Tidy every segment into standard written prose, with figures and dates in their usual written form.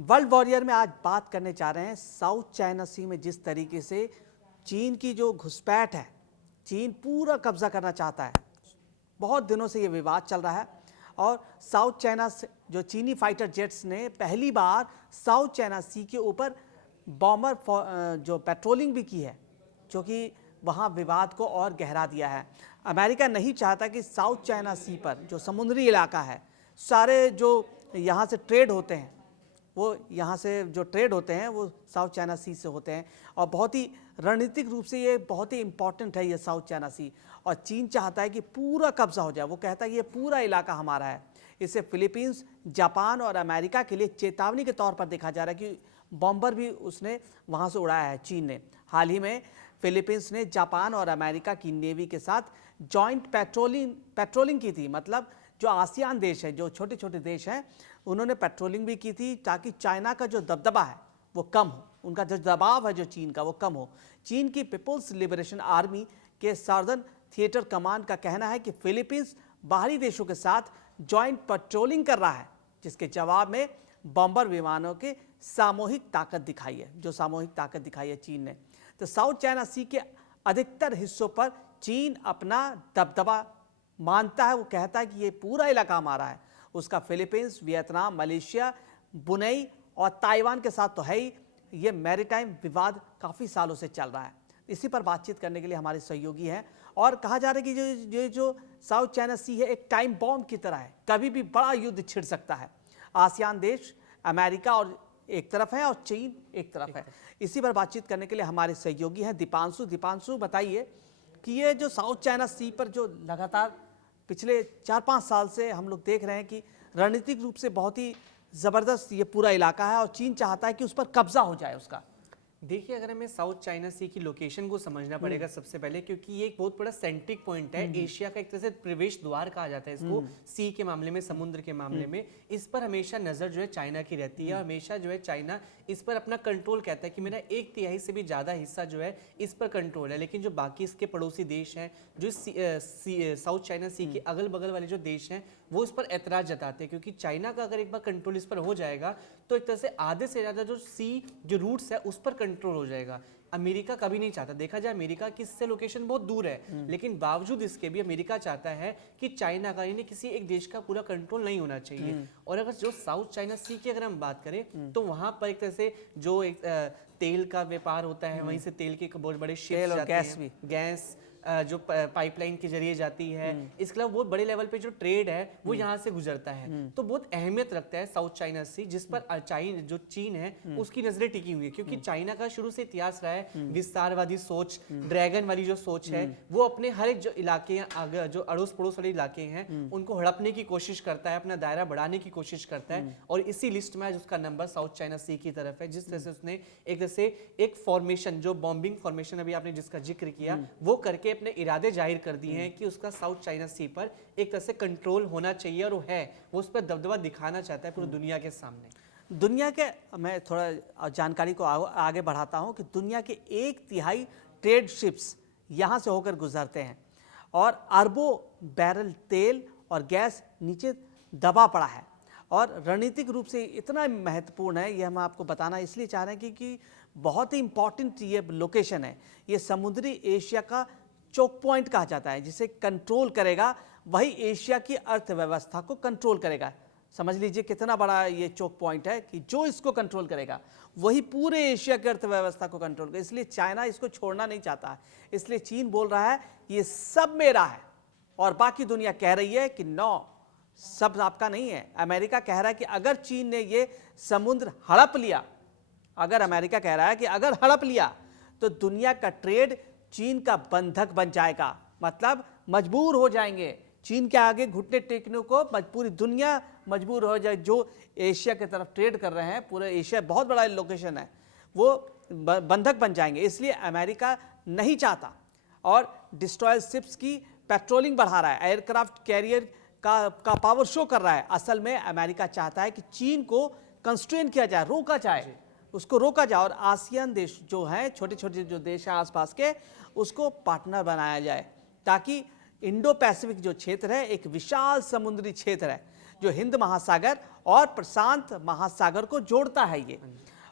World warrior में आज बात करने जा रहे हैं साउथ चाइना सी में जिस तरीके से चीन की जो घुसपैठ है, चीन पूरा कब्जा करना चाहता है। बहुत दिनों से ये विवाद चल रहा है और साउथ चाइना से जो चीनी फाइटर जेट्स ने पहली बार साउथ चाइना सी के ऊपर बॉम्बर जो पेट्रोलिंग भी की है, जो कि वहाँ विवाद को और गहरा दिया है। अमेरिका नहीं चाहता कि साउथ चाइना सी पर जो समुद्री इलाका है, सारे जो यहाँ से ट्रेड होते हैं, वो यहाँ से जो ट्रेड होते हैं वो साउथ चाइना सी से होते हैं और बहुत ही रणनीतिक रूप से ये बहुत ही इम्पॉर्टेंट है ये साउथ चाइना सी। और चीन चाहता है कि पूरा कब्जा हो जाए, वो कहता है ये पूरा इलाका हमारा है। इसे फिलीपींस, जापान और अमेरिका के लिए चेतावनी के तौर पर देखा जा रहा है कि बॉम्बर भी उसने वहाँ से उड़ाया है चीन ने। हाल ही में फिलीपींस ने जापान और अमेरिका की नेवी के साथ जॉइंट पेट्रोलिंग की थी। मतलब जो आसियान देश है, जो छोटे छोटे देश हैं, उन्होंने पेट्रोलिंग भी की थी ताकि चाइना का जो दबदबा है वो कम हो, उनका जो दबाव है जो चीन का वो कम हो। चीन की पीपल्स लिबरेशन आर्मी के साउदर्न थिएटर कमांड का कहना है कि फिलीपींस बाहरी देशों के साथ जॉइंट पेट्रोलिंग कर रहा है, जिसके जवाब में बॉम्बर विमानों के सामूहिक ताकत दिखाई है, जो सामूहिक ताकत दिखाई है चीन ने। तो साउथ चाइना सी के अधिकतर हिस्सों पर चीन अपना दबदबा मानता है। वो कहता है कि ये पूरा इलाका हमारा है। उसका फिलीपींस, वियतनाम, मलेशिया, ब्रुनेई और ताइवान के साथ तो है ही। ये मैरीटाइम विवाद काफ़ी सालों से चल रहा है। इसी पर बातचीत करने के लिए हमारे सहयोगी हैं और कहा जा रहा है कि जो साउथ चाइना सी है एक टाइम बॉम्ब की तरह है, कभी भी बड़ा युद्ध छिड़ सकता है। आसियान देश, अमेरिका और एक तरफ है और चीन एक तरफ है। इसी पर बातचीत करने के लिए हमारे सहयोगी हैं दीपांशु। बताइए कि ये जो साउथ चाइना सी पर जो लगातार पिछले 4-5 साल से हम लोग देख रहे हैं कि रणनीतिक रूप से बहुत ही ज़बरदस्त ये पूरा इलाका है और चीन चाहता है कि उस पर कब्जा हो जाए उसका। देखिए, अगर हमें साउथ चाइना सी की लोकेशन को समझना पड़ेगा सबसे पहले, क्योंकि ये एक बहुत बड़ा सेंट्रिक पॉइंट है। एशिया का एक तरह से प्रवेश द्वार कहा जाता है इसको, सी के मामले में, समुद्र के मामले में। इस पर हमेशा नजर जो है चाइना की रहती है। हमेशा जो है चाइना इस पर अपना कंट्रोल कहता है कि मेरा 1/3 से भी ज्यादा हिस्सा जो है इस पर कंट्रोल है। लेकिन जो बाकी इसके पड़ोसी देश हैं, जो साउथ चाइना सी के अगल बगल वाले जो देश हैं, वो इस पर ऐतराज जताते हैं, क्योंकि चाइना का अगर एक बार कंट्रोल इस पर हो जाएगा तो एक तरह से आधे से ज्यादा जो सी जो रूट्स है उस पर कंट्रोल हो जाएगा। अमेरिका कभी नहीं चाहता, देखा जाए अमेरिका की इससे लोकेशन बहुत दूर है, लेकिन बावजूद इसके भी अमेरिका चाहता है कि चाइना का, यानी किसी एक देश का पूरा कंट्रोल नहीं होना चाहिए। और अगर जो साउथ चाइना सी की अगर हम बात करें तो वहां पर एक तरह से जो एक तेल का व्यापार होता है, वहीं से तेल के बहुत बड़े शिप्स जाते हैं, गैस जो पाइपलाइन के जरिए जाती है। इसके अलावा बहुत बड़े लेवल पे जो ट्रेड है वो यहाँ से गुजरता है। तो बहुत अहमियत रखता है साउथ चाइना सी, जिस पर जो चीन है उसकी नजरें टिकी हुई है, क्योंकि चाइना का शुरू से इतिहास रहा है विस्तारवादी सोच, ड्रैगन वाली जो सोच है, वो अपने हर एक जो इलाके हैं, जो अड़ोस पड़ोस वाले इलाके हैं, उनको हड़पने की कोशिश करता है, अपना दायरा बढ़ाने की कोशिश करता है। और इसी लिस्ट में आज उसका नंबर साउथ चाइना सी की तरफ है, जिस तरह से उसने एक तरह से एक फॉर्मेशन, जो बॉम्बिंग फॉर्मेशन अभी आपने जिसका जिक्र किया, वो करके अपने इरादे जाहिर कर दिए हैं कि उसका साउथ चाइना सी पर एक तरह से कंट्रोल होना चाहिए, और वो है, वो उस पर दबदबा दिखाना चाहता है पूरी दुनिया के सामने। दुनिया के, मैं थोड़ा जानकारी को आगे बढ़ाता हूं कि दुनिया के 1/3 ट्रेड शिप्स यहां से होकर गुजरते हैं और अरबों बैरल तेल और गैस नीचे दबा पड़ा है। और रणनीतिक रूप से इतना महत्वपूर्ण है, ये हम आपको बताना इसलिए चाह रहे हैं कि बहुत ही इंपॉर्टेंट ये लोकेशन है। ये समुद्री एशिया का चोक पॉइंट कहा जाता है, जिसे कंट्रोल करेगा वही एशिया की अर्थव्यवस्था को कंट्रोल करेगा। समझ लीजिए कितना बड़ा ये चोक पॉइंट है कि जो इसको कंट्रोल करेगा वही पूरे एशिया की अर्थव्यवस्था को कंट्रोल करेगा। इसलिए चाइना इसको छोड़ना नहीं चाहता है। इसलिए चीन बोल रहा है ये सब मेरा है, और बाकी दुनिया कह रही है कि नो, सब आपका नहीं है। अमेरिका कह रहा है कि अगर चीन ने ये समुद्र हड़प लिया, अगर अमेरिका कह रहा है कि अगर हड़प लिया तो दुनिया का ट्रेड चीन का बंधक बन जाएगा। मतलब मजबूर हो जाएंगे चीन के आगे घुटने टेकने को, पूरी दुनिया मजबूर हो जाए। जो एशिया की तरफ ट्रेड कर रहे हैं, पूरे एशिया बहुत बड़ा लोकेशन है, वो बंधक बन जाएंगे। इसलिए अमेरिका नहीं चाहता और डिस्ट्रॉयर शिप्स की पेट्रोलिंग बढ़ा रहा है, एयरक्राफ्ट कैरियर का पावर शो कर रहा है। असल में अमेरिका चाहता है कि चीन को कंस्ट्रेन किया जाए, रोका जाए, उसको रोका जाए, और आसियान देश जो हैं, छोटे छोटे जो देश हैं आसपास के, उसको पार्टनर बनाया जाए, ताकि इंडो पैसिफिक जो क्षेत्र है एक विशाल समुद्री क्षेत्र है जो हिंद महासागर और प्रशांत महासागर को जोड़ता है ये।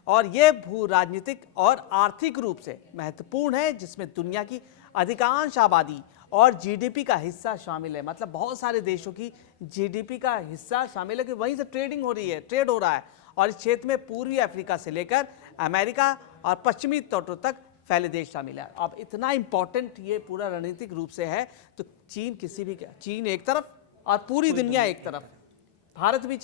और ये भू राजनीतिक और आर्थिक रूप से महत्वपूर्ण है, जिसमें दुनिया की अधिकांश आबादी और जीडीपी का हिस्सा शामिल है। मतलब बहुत सारे देशों की जीडीपी का हिस्सा शामिल है कि वहीं से ट्रेडिंग हो रही है, ट्रेड हो रहा है। और इस क्षेत्र में पूर्वी अफ्रीका से लेकर अमेरिका और पश्चिमी तटों तक फैले देश शामिल है। अब इतना इंपॉर्टेंट ये पूरा रणनीतिक रूप से है, तो चीन एक तरफ और पूरी दुनिया एक तरफ। भारत भी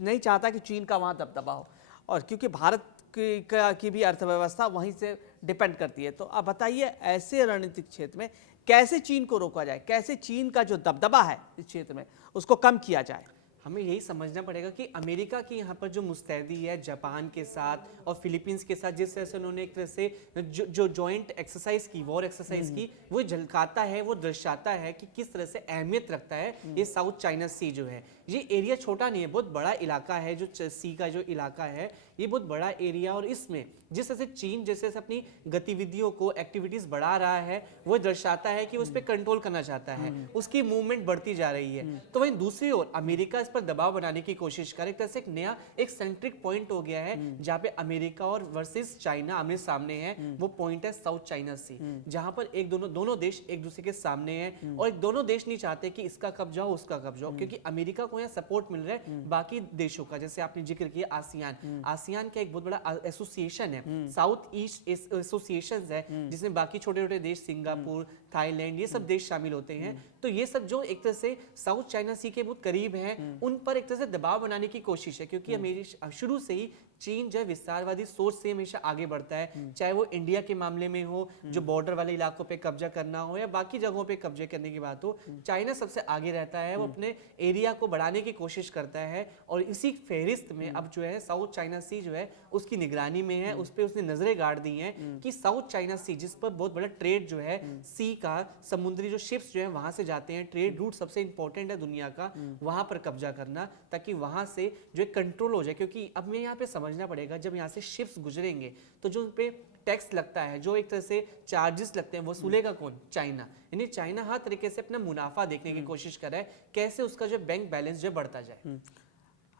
नहीं चाहता कि चीन का वहाँ दबदबा हो, और क्योंकि भारत की भी अर्थव्यवस्था वहीं से डिपेंड करती है। तो अब बताइए, ऐसे रणनीतिक क्षेत्र में कैसे चीन को रोका जाए, कैसे चीन का जो दबदबा है इस क्षेत्र में उसको कम किया जाए। हमें यही समझना पड़ेगा कि अमेरिका की यहाँ पर जो मुस्तैदी है जापान के साथ और फिलीपींस के साथ, जिस तरह से उन्होंने एक तरह से जो जॉइंट एक्सरसाइज की, वॉर एक्सरसाइज की, वो झलकाता है, वो दर्शाता है कि किस तरह से अहमियत रखता है ये साउथ चाइना सी जो है। ये एरिया छोटा नहीं है, बहुत बड़ा इलाका है। जो सी का जो इलाका है ये बहुत बड़ा एरिया, और इसमें जिस तरह से चीन जैसे अपनी गतिविधियों को, एक्टिविटीज बढ़ा रहा है, वो दर्शाता है कि उस पर कंट्रोल करना चाहता है, उसकी मूवमेंट बढ़ती जा रही है। तो वहीं दूसरी ओर अमेरिका इस पर दबाव बनाने की कोशिश करे, एक तरह से एक नया एक सेंट्रिक पॉइंट हो गया है, जहां पे अमेरिका और वर्सेस चाइना आमने सामने है। वो पॉइंट है साउथ चाइना सी, जहां पर दोनों देश एक दूसरे के सामने हैं, और दोनों देश नहीं चाहते कि इसका कब्जा हो, उसका कब्जा हो, क्योंकि अमेरिका को यहाँ सपोर्ट मिल रहा है बाकी देशों का। जैसे आपने जिक्र किया आसियान का एक बहुत बड़ा एसोसिएशन है, साउथ ईस्ट एसोसिएशन है, जिसमें बाकी छोटे छोटे देश, सिंगापुर, थाईलैंड, ये सब देश शामिल होते हैं। तो ये सब जो एक तरह से साउथ चाइना सी के बहुत करीब हैं, उन पर एक तरह से दबाव बनाने की कोशिश है, क्योंकि शुरू से ही चीन जो है विस्तारवादी सोच से हमेशा आगे बढ़ता है, चाहे वो इंडिया के मामले में हो, जो बॉर्डर वाले इलाकों पे कब्जा करना हो, या बाकी जगहों पे कब्जे करने की बात हो, चाइना सबसे आगे रहता है। वो अपने एरिया को बढ़ाने की कोशिश करता है, और इसी फहरिस्त में अब जो है साउथ चाइना सी जो है उसकी निगरानी में है, उस पर उसने नजरें गाड़ दी हैं कि साउथ चाइना सी, जिस पर बहुत बड़ा ट्रेड जो है सी का, समुद्री जो शिप्स जो है वहां से जाते हैं, ट्रेड रूट सबसे इंपॉर्टेंट है दुनिया का, वहां पर कब्जा करना, ताकि वहां से जो है कंट्रोल हो जाए। क्योंकि अब मैं यहाँ पे समझना पड़ेगा, जब यहाँ से शिप्स गुजरेंगे तो जो उन पे टैक्स लगता है, जो एक तरह से चार्जेस लगते हैं, वसूलेगा कौन? चाइना। यानी चाइना हर तरीके से अपना मुनाफा देखने की कोशिश कर रहा है, कैसे उसका जो बैंक बैलेंस जो बढ़ता जाए।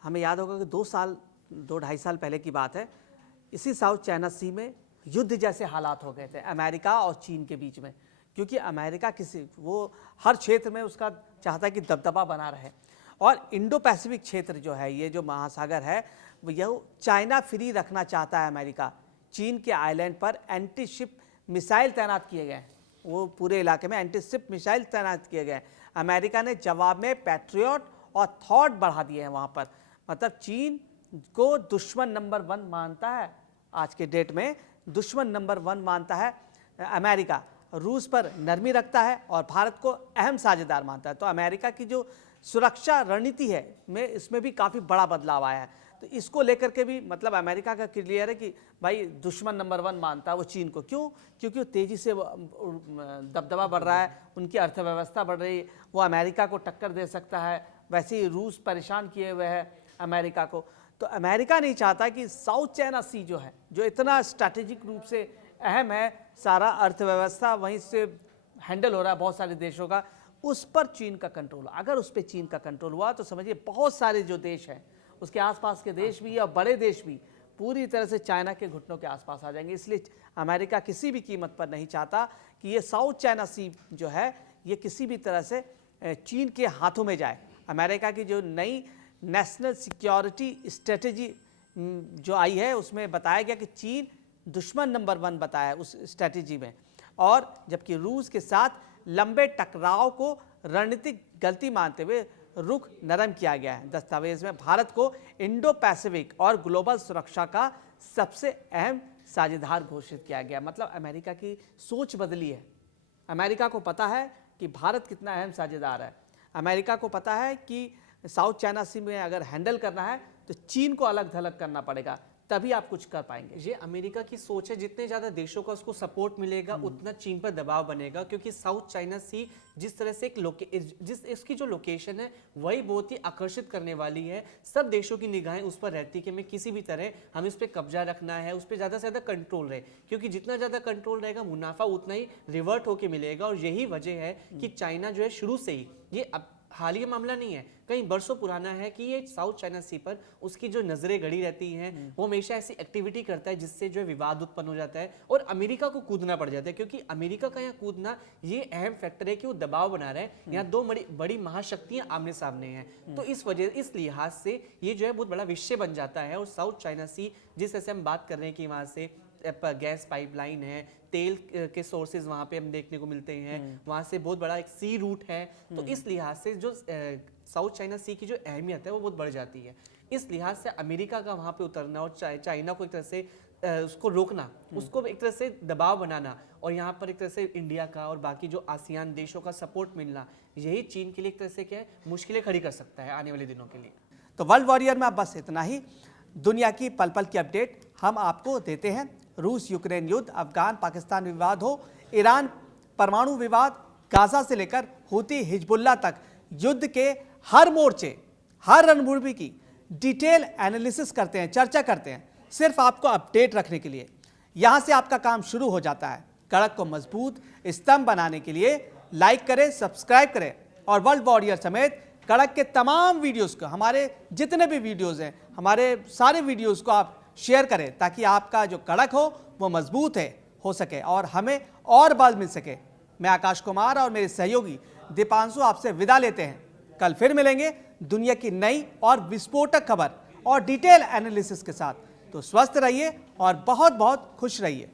हमें याद होगा कि 2-2.5 साल पहले की बात है, इसी साउथ चाइना सी में युद्ध जैसे हालात हो गए थे अमेरिका और चीन के बीच में, क्योंकि अमेरिका वो हर क्षेत्र में उसका चाहता है कि दबदबा बना रहे, और इंडो पैसिफिक क्षेत्र जो है, ये जो महासागर है, यह चाइना फ्री रखना चाहता है अमेरिका। चीन के आइलैंड पर एंटी शिप मिसाइल तैनात किए गए हैं, वो पूरे इलाके में एंटी शिप मिसाइल तैनात किए गए हैं। अमेरिका ने जवाब में पैट्रियट और थॉट बढ़ा दिए हैं वहाँ पर। मतलब चीन को दुश्मन नंबर 1 मानता है, आज के डेट में दुश्मन नंबर 1 मानता है अमेरिका। रूस पर नरमी रखता है और भारत को अहम साझेदार मानता है। तो अमेरिका की जो सुरक्षा रणनीति है इसमें भी काफ़ी बड़ा बदलाव आया है। तो इसको लेकर के भी मतलब अमेरिका का क्लियर है कि भाई दुश्मन नंबर 1 मानता है वो चीन को। क्यों? क्योंकि वो तेज़ी से दबदबा बढ़ रहा है, उनकी अर्थव्यवस्था बढ़ रही है, वो अमेरिका को टक्कर दे सकता है। वैसे ही रूस परेशान किए हुए है अमेरिका को। तो अमेरिका नहीं चाहता कि साउथ चाइना सी जो है, जो इतना स्ट्रैटेजिक रूप से अहम है, सारा अर्थव्यवस्था वहीं से हैंडल हो रहा है बहुत सारे देशों का, उस पर चीन का कंट्रोल। अगर उस पर चीन का कंट्रोल हुआ तो समझिए बहुत सारे जो देश हैं, उसके आसपास के देश भी और बड़े देश भी पूरी तरह से चाइना के घुटनों के आसपास आ जाएंगे। इसलिए अमेरिका किसी भी कीमत पर नहीं चाहता कि ये साउथ चाइना सी जो है ये किसी भी तरह से चीन के हाथों में जाए। अमेरिका की जो नई नेशनल सिक्योरिटी स्ट्रेटजी जो आई है उसमें बताया गया कि चीन दुश्मन नंबर 1 बताया उस स्ट्रेटजी में, और जबकि रूस के साथ लंबे टकराव को रणनीतिक गलती मानते हुए रुख नरम किया गया है। दस्तावेज में भारत को इंडो पैसिफिक और ग्लोबल सुरक्षा का सबसे अहम साझेदार घोषित किया गया। मतलब अमेरिका की सोच बदली है। अमेरिका को पता है कि भारत कितना अहम साझेदार है। अमेरिका को पता है कि साउथ चाइना सी में अगर हैंडल करना है तो चीन को अलग थलग करना पड़ेगा, तभी आप कुछ कर पाएंगे। ये अमेरिका की सोच है, जितने ज्यादा देशों का उसको सपोर्ट मिलेगा उतना चीन पर दबाव बनेगा, क्योंकि साउथ चाइना सी जिस तरह से इसकी जो लोकेशन है वही बहुत ही आकर्षित करने वाली है। सब देशों की निगाहें उस पर रहती कि मैं किसी भी तरह हमें उस पर कब्जा रखना है, उस पर ज्यादा से ज्यादा कंट्रोल रहे, क्योंकि जितना ज्यादा कंट्रोल रहेगा मुनाफा उतना ही रिवर्ट होकर मिलेगा। और यही वजह है कि चाइना जो है शुरू से ही ये हाल ही का मामला नहीं है, कई बरसों पुराना है कि ये साउथ चाइना सी पर उसकी जो नजरें गड़ी रहती हैं, वो हमेशा ऐसी एक्टिविटी करता है जिससे जो है विवाद उत्पन्न हो जाता है और अमेरिका को कूदना पड़ जाता है, क्योंकि अमेरिका का यहाँ कूदना ये अहम फैक्टर है कि वो दबाव बना रहा है। यहाँ दो बड़ी महाशक्तियां आमने सामने हैं, तो इस लिहाज से ये जो है बहुत बड़ा विषय बन जाता है। और साउथ चाइना सी जिस तरह से हम बात कर रहे हैं कि वहां से गैस पाइपलाइन है, तेल के सोर्सेज वहाँ पे हम देखने को मिलते हैं, वहाँ से बहुत बड़ा एक सी रूट है, तो इस लिहाज से जो साउथ चाइना सी की जो अहमियत है वो बहुत बढ़ जाती है। इस लिहाज से अमेरिका का वहाँ पे उतरना और चाइना को एक तरह से उसको रोकना, उसको एक तरह से दबाव बनाना और यहाँ पर एक तरह से इंडिया का और बाकी जो आसियान देशों का सपोर्ट मिलना, यही चीन के लिए एक तरह से क्या है मुश्किलें खड़ी कर सकता है आने वाले दिनों के लिए। तो वर्ल्ड वॉरियर में अब बस इतना ही। दुनिया की पल पल की अपडेट हम आपको देते हैं। रूस यूक्रेन युद्ध, अफगान पाकिस्तान विवाद हो, ईरान परमाणु विवाद, गाजा से लेकर हूती हिजबुल्लाह तक, युद्ध के हर मोर्चे, हर रणभूमि की डिटेल एनालिसिस करते हैं, चर्चा करते हैं, सिर्फ आपको अपडेट रखने के लिए। यहां से आपका काम शुरू हो जाता है। कड़क को मजबूत स्तंभ बनाने के लिए लाइक करें, सब्सक्राइब करें और वर्ल्ड वॉरियर समेत कड़क के तमाम वीडियोस को, हमारे जितने भी वीडियोस हैं, हमारे सारे वीडियोस को आप शेयर करें ताकि आपका जो कड़क हो वो मजबूत हो सके और हमें और बल मिल सके। मैं आकाश कुमार और मेरे सहयोगी दीपांशु आपसे विदा लेते हैं। कल फिर मिलेंगे दुनिया की नई और विस्फोटक खबर और डिटेल एनालिसिस के साथ। तो स्वस्थ रहिए और बहुत बहुत खुश रहिए।